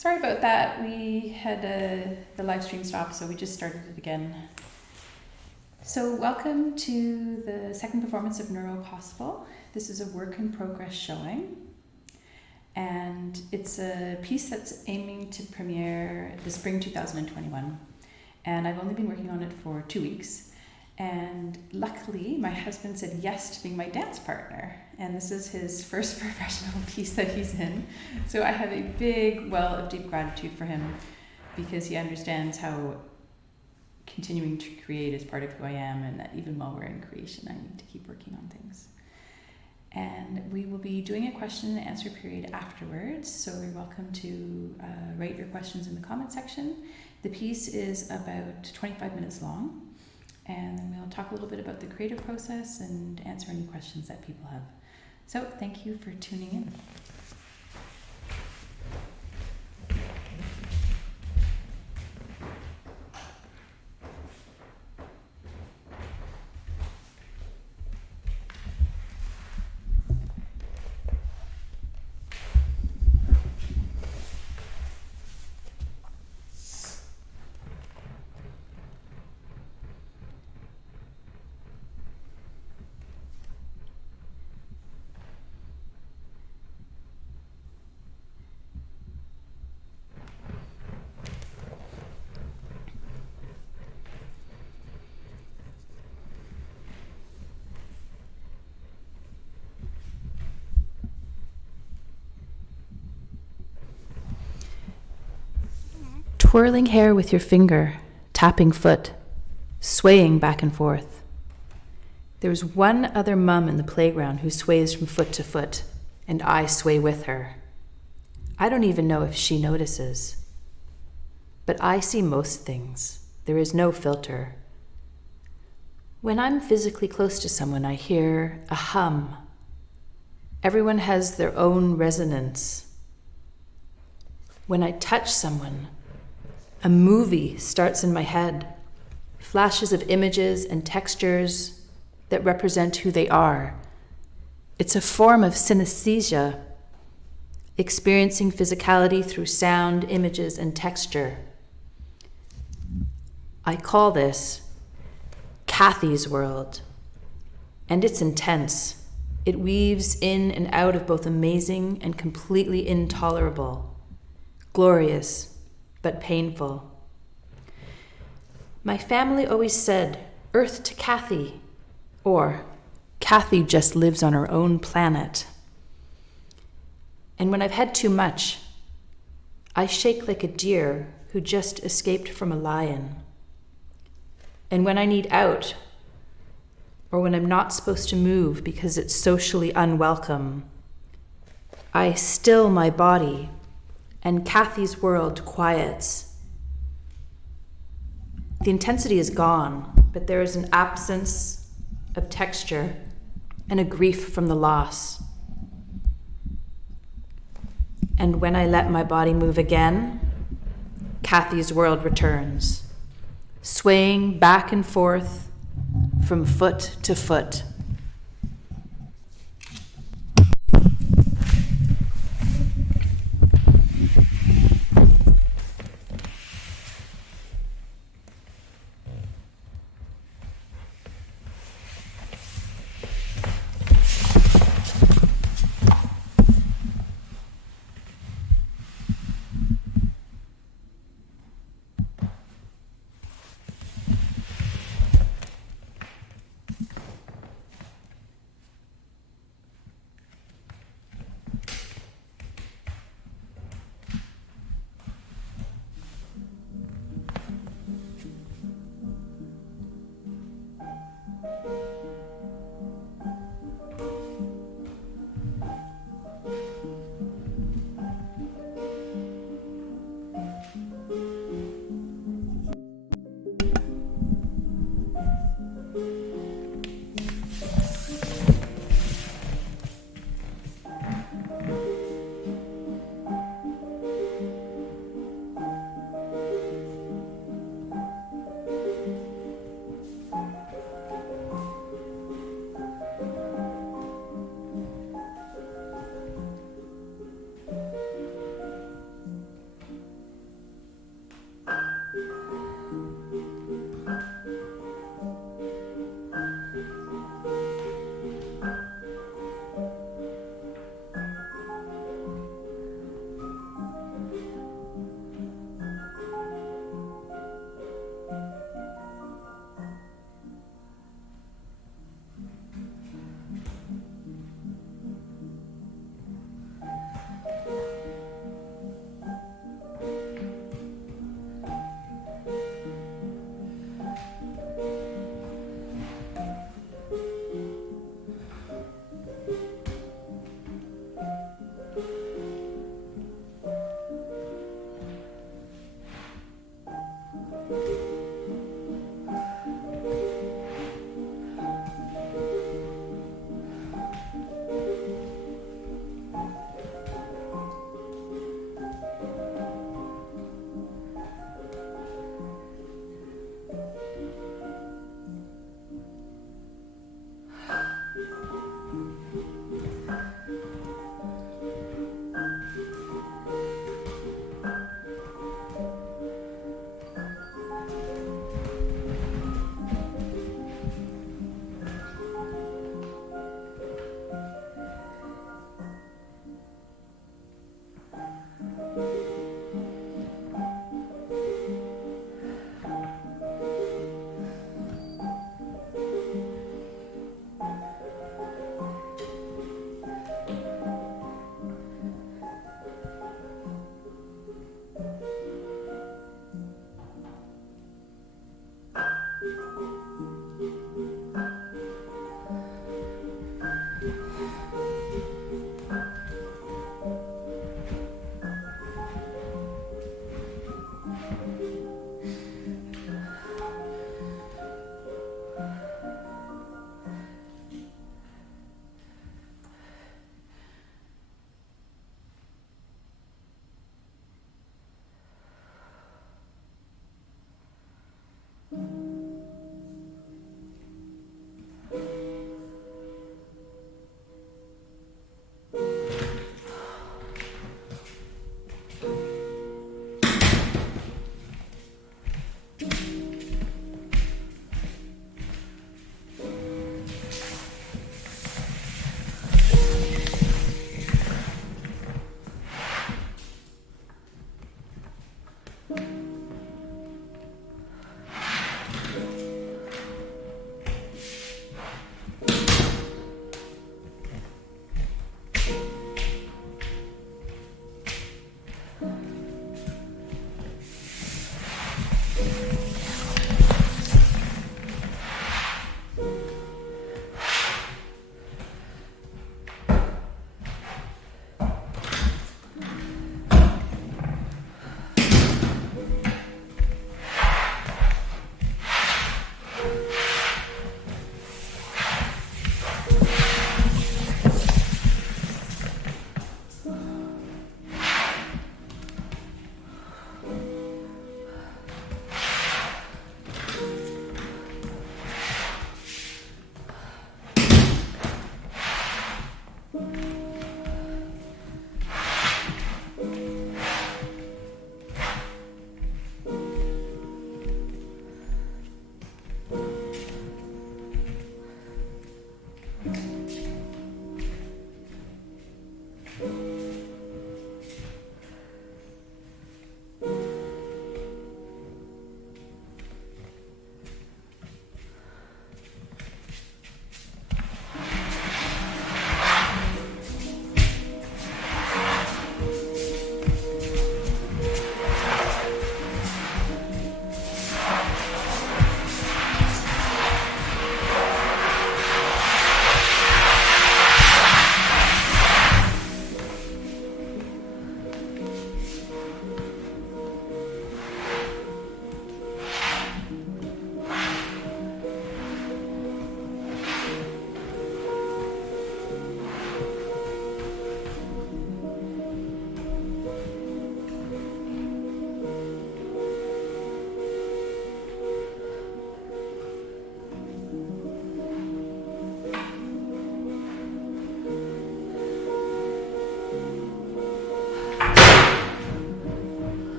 Sorry about that. We had the live stream stopped, so we just started it again. So welcome to the second performance of Neuro Possible. This is a work in progress showing, and it's a piece that's aiming to premiere the spring 2021. And I've only been working on it for 2 weeks. And luckily, my husband said yes to being my dance partner. And this is his first professional piece that he's in. So I have a big well of deep gratitude for him, because he understands how continuing to create is part of who I am, and that even while we're in creation, I need to keep working on things. And we will be doing a question and answer period afterwards. So you're welcome to write your questions in the comment section. The piece is about 25 minutes long. And then we'll talk a little bit about the creative process and answer any questions that people have. So thank you for tuning in. Twirling hair with your finger, tapping foot, swaying back and forth. There's one other mum in the playground who sways from foot to foot, and I sway with her. I don't even know if she notices. But I see most things. There is no filter. When I'm physically close to someone, I hear a hum. Everyone has their own resonance. When I touch someone, a movie starts in my head, flashes of images and textures that represent who they are. It's a form of synesthesia, experiencing physicality through sound, images, and texture. I call this Kathy's world, and it's intense. It weaves in and out of both amazing and completely intolerable, glorious, but painful. My family always said, "Earth to Kathy," or "Kathy just lives on her own planet." And when I've had too much, I shake like a deer who just escaped from a lion. And when I need out, or when I'm not supposed to move because it's socially unwelcome, I still my body, and Kathy's world quiets. The intensity is gone, but there is an absence of texture and a grief from the loss. And when I let my body move again, Kathy's world returns, swaying back and forth from foot to foot.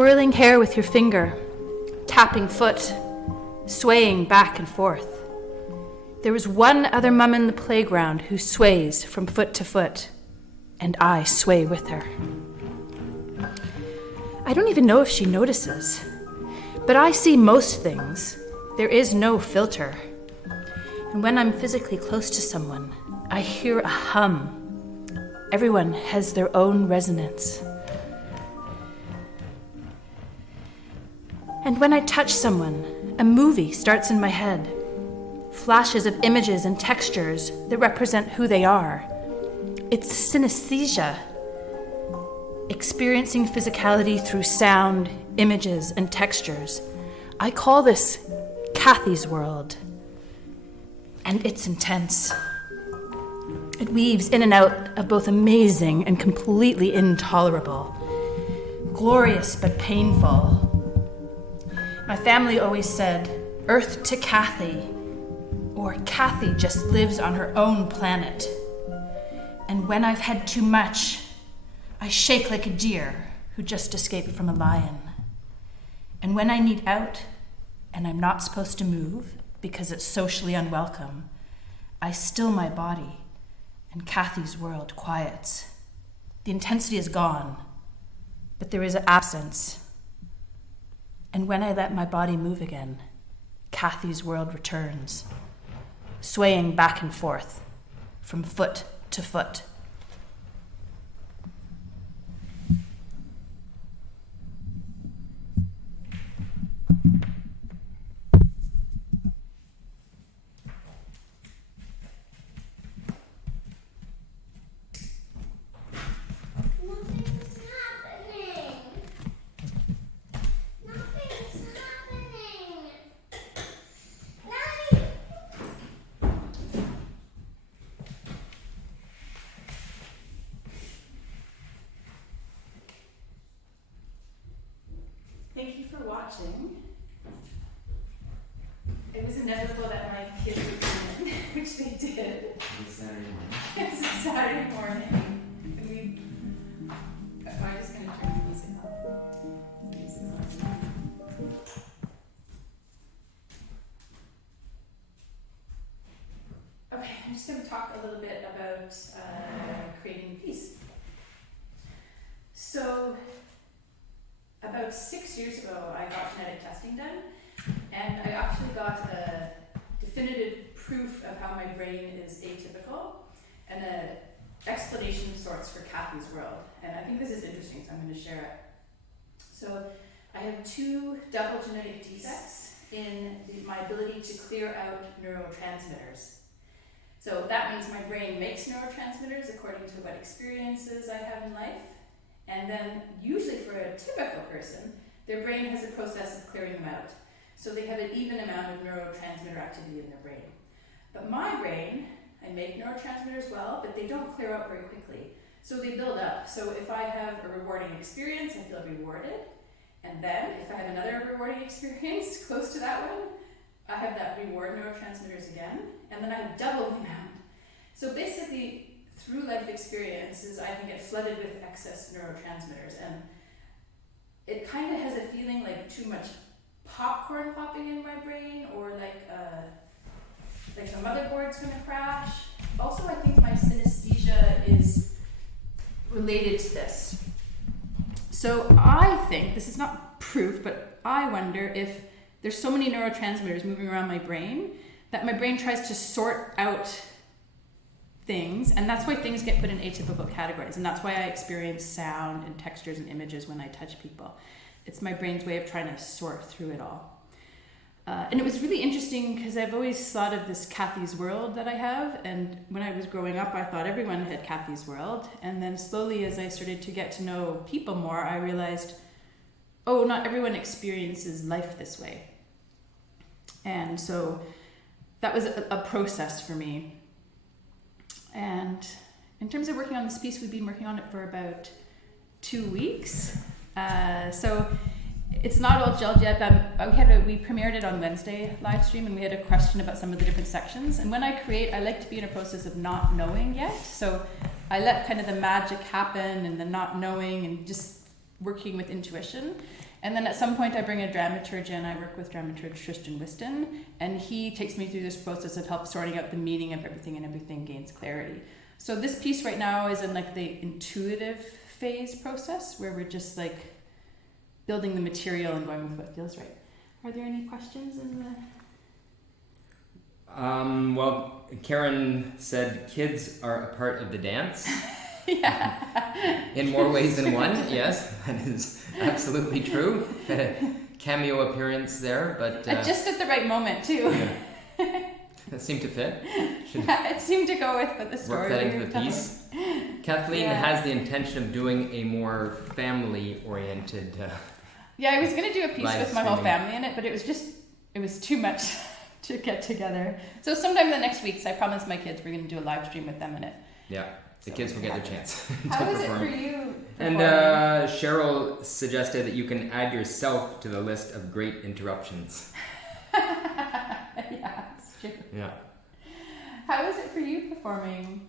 twirling hair with your finger, tapping foot, swaying back and forth. There is one other mum in the playground who sways from foot to foot, and I sway with her. I don't even know if she notices, but I see most things. There is no filter. And when I'm physically close to someone, I hear a hum. Everyone has their own resonance. And when I touch someone, a movie starts in my head. Flashes of images and textures that represent who they are. It's synesthesia. Experiencing physicality through sound, images, and textures. I call this Kathy's world. And it's intense. It weaves in and out of both amazing and completely intolerable. Glorious but painful. My family always said, Earth to Kathy, or Kathy just lives on her own planet. And when I've had too much, I shake like a deer who just escaped from a lion. And when I need out, and I'm not supposed to move because it's socially unwelcome, I still my body, and Kathy's world quiets. The intensity is gone, but there is an absence. And when I let my body move again, Kathy's world returns, swaying back and forth, from foot to foot. Thank you for watching. It was inevitable that my kids would come in, which they did. It's Saturday morning. It's a Saturday morning. I'm just going to turn the music off. The music's on. Okay, I'm just going to talk a little bit about creating peace. So, about 6 years ago, I got genetic testing done, and I actually got a definitive proof of how my brain is atypical, and an explanation of sorts for Kathy's world. And I think this is interesting, so I'm going to share it. So I have 2 double genetic defects in my ability to clear out neurotransmitters. So that means my brain makes neurotransmitters according to what experiences I have in life. And then, usually for a typical person, their brain has a process of clearing them out. So they have an even amount of neurotransmitter activity in their brain. But my brain, I make neurotransmitters well, but they don't clear out very quickly. So they build up. So if I have a rewarding experience, I feel rewarded. And then, if I have another rewarding experience close to that one, I have that reward neurotransmitters again. And then I have double the amount. So basically, through life experiences, I can get flooded with excess neurotransmitters, and it kind of has a feeling like too much popcorn popping in my brain, or like the motherboard's going to crash. Also, I think my synesthesia is related to this. So I think, this is not proof, but I wonder if there's so many neurotransmitters moving around my brain that my brain tries to sort out things, and that's why things get put in atypical categories, and that's why I experience sound and textures and images when I touch people. It's my brain's way of trying to sort through it all. And it was really interesting because I've always thought of this Kathy's world that I have, and when I was growing up I thought everyone had Kathy's world, and then slowly as I started to get to know people more, I realized, oh, not everyone experiences life this way. And so that was a process for me. And in terms of working on this piece, we've been working on it for about 2 weeks. So it's not all gelled yet, but we premiered it on Wednesday live stream, and we had a question about some of the different sections. And when I create, I like to be in a process of not knowing yet. So I let kind of the magic happen and the not knowing and just working with intuition. And then at some point I bring a dramaturg in. I work with dramaturg Tristan Whiston, and he takes me through this process of help sorting out the meaning of everything, and everything gains clarity. So this piece right now is in like the intuitive phase process, where we're just like building the material and going with what feels right. Are there any questions in the... Well, Karen said kids are a part of the dance. Yeah. In more ways than one, yes, that is absolutely true. Cameo appearance there, but... just at the right moment, too. Yeah. That seemed to fit. It seemed to go with the story. Work that into the piece. Kathleen has the intention of doing a more family-oriented... Yeah, I was going to do a piece with my whole streaming. family in it, but it was too much to get together. So sometime in the next weeks, I promised my kids we're going to do a live stream with them in it. Yeah, the kids will get their chance to How is perform. it for you? And Cheryl suggested that you can add yourself to the list of great interruptions. Yeah, it's true. Yeah. How is it for you performing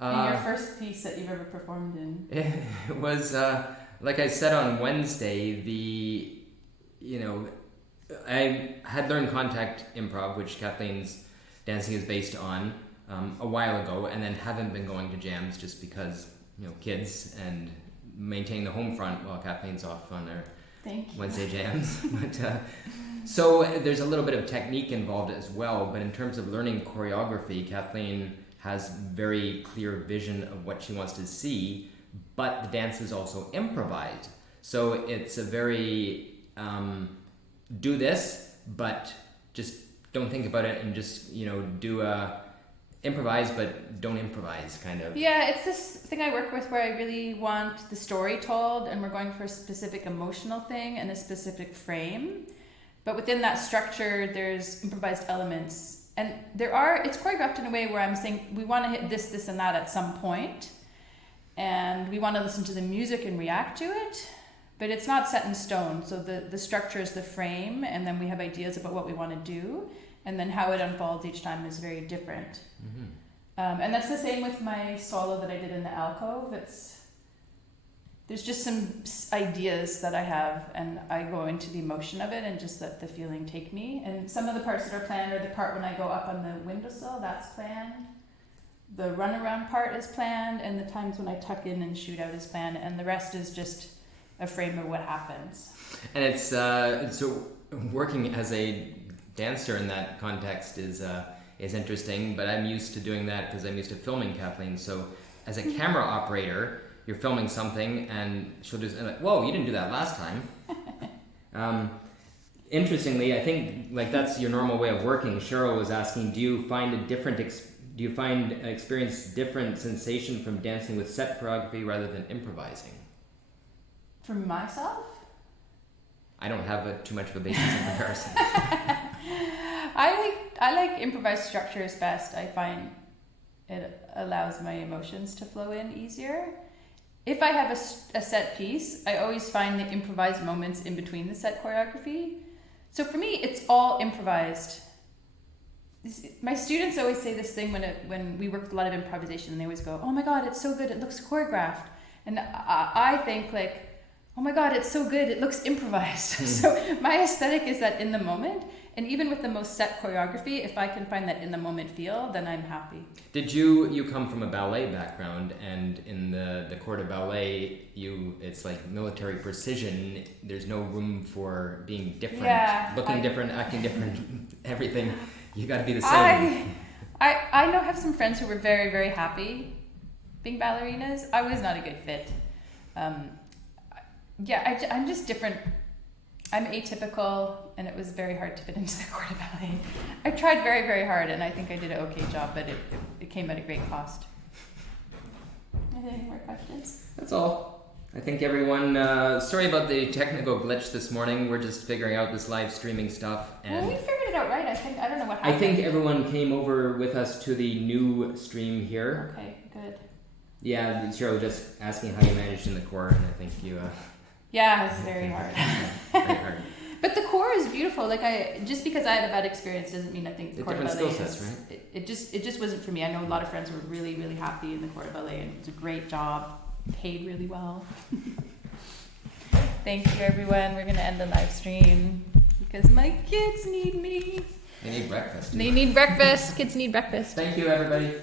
in your first piece that you've ever performed in? It was, like I said on Wednesday, I had learned contact improv, which Kathleen's dancing is based on, a while ago, and then haven't been going to jams just because, kids and maintaining the home front while Kathleen's off on her Wednesday jams. But, so there's a little bit of technique involved as well, but in terms of learning choreography, Kathleen has very clear vision of what she wants to see, but the dance is also improvised. So it's a very, do this, but just don't think about it and just, improvise, but don't improvise, kind of. Yeah, it's this thing I work with where I really want the story told, and we're going for a specific emotional thing and a specific frame. But within that structure, there's improvised elements. And it's choreographed in a way where I'm saying we want to hit this, this, and that at some point. And we want to listen to the music and react to it. But it's not set in stone. So the structure is the frame, and then we have ideas about what we want to do. And then how it unfolds each time is very different. Mm-hmm. And that's the same with my solo that I did in the alcove. There's just some ideas that I have, and I go into the emotion of it and just let the feeling take me. And some of the parts that are planned are the part when I go up on the windowsill, that's planned. The runaround part is planned, and the times when I tuck in and shoot out is planned, and the rest is just a frame of what happens. And it's so working as a dancer in that context is interesting, but I'm used to doing that because I'm used to filming Kathleen. So as a camera operator, you're filming something and she'll just like, whoa, you didn't do that last time. Interestingly, I think like that's your normal way of working. Cheryl was asking, do you find experience different sensation from dancing with set choreography rather than improvising? For myself? I don't have too much of a basis in comparison. I like improvised structures best. I find it allows my emotions to flow in easier. If I have a set piece, I always find the improvised moments in between the set choreography. So for me, it's all improvised. My students always say this thing when we work with a lot of improvisation, and they always go, "Oh my God, it's so good, it looks choreographed." And I think like, "Oh my God, it's so good, it looks improvised." So my aesthetic is that in the moment. And even with the most set choreography, if I can find that in the moment feel, then I'm happy. Did you come from a ballet background, and in the corps de ballet, it's like military precision. There's no room for being different, looking different, acting different, everything. You got to be the same. I know I have some friends who were very, very happy being ballerinas. I was not a good fit. I'm just different. I'm atypical, and it was very hard to fit into the corps de ballet. I tried very, very hard, and I think I did an okay job, but it came at a great cost. Are there any more questions? That's all. I think everyone, sorry about the technical glitch this morning. We're just figuring out this live streaming stuff. And we figured it out right, I think. I don't know what happened. I think everyone came over with us to the new stream here. Okay, good. Yeah, Cheryl just asking how you managed in the corps, and I think you... Yeah, it's very hard. Very hard. But the core is beautiful. Like just because I had a bad experience doesn't mean I think the corps de ballet different skill sets, right? It just wasn't for me. I know a lot of friends were really, really happy in the corps de ballet, and it was a great job, paid really well. Thank you, everyone. We're going to end the live stream because my kids need me. They need breakfast. They need breakfast. Kids need breakfast. Thank you, everybody.